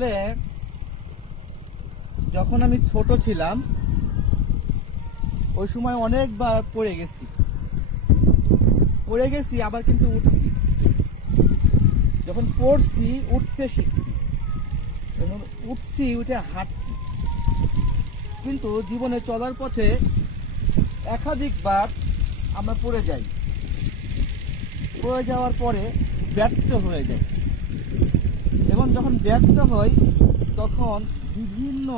আসলে যখন আমি ছোট ছিলাম ওই সময় অনেকবার পড়ে গেছি আবার কিন্তু উঠছি। যখন পড়ছি উঠতে শিখছি এবং উঠছি উঠে হাঁটছি, কিন্তু জীবনে চলার পথে একাধিকবার আমরা পড়ে যাওয়ার পরে ব্যর্থ হয়ে যাই এবং যখন ব্যর্থ হই তখন বিভিন্ন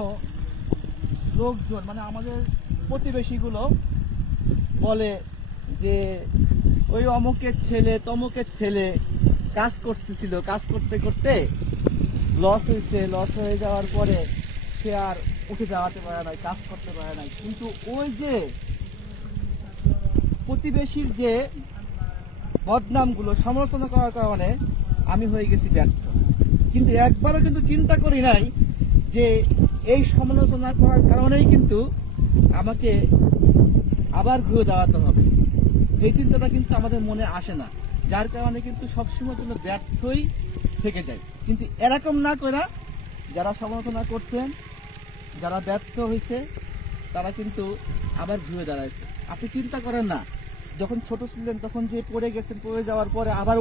লোকজন মানে আমাদের প্রতিবেশীগুলো বলে যে ওই অমুকের ছেলে তমুকের ছেলে কাজ করতেছিল, কাজ করতে করতে লস হয়ে যাওয়ার পরে সে আর উঠে দাঁড়াতে পারে নাই, কাজ করতে পারে নাই। কিন্তু ওই যে প্রতিবেশীর যে বদনামগুলো সমালোচনা করার কারণে আমি হয়ে গেছি ব্যর্থ। কিন্তু একবারও কিন্তু চিন্তা করি নাই যে এই সমালোচনা করার কারণেই কিন্তু আমাকে আবার ঘুরে দাঁড়াতে হবে। এই চিন্তাটা কিন্তু আমাদের মনে আসে না, যার কারণে কিন্তু সবসময় জন্য ব্যর্থই থেকে যায়। কিন্তু এরকম না করে যারা সমালোচনা করছেন, যারা ব্যর্থ হয়েছে, তারা কিন্তু আবার ঘুরে দাঁড়াইছে। আপনি চিন্তা করেন না, যখন ছোট ছিলেন তখন যে পড়ে গেছেন, পড়ে যাওয়ার পরে আবার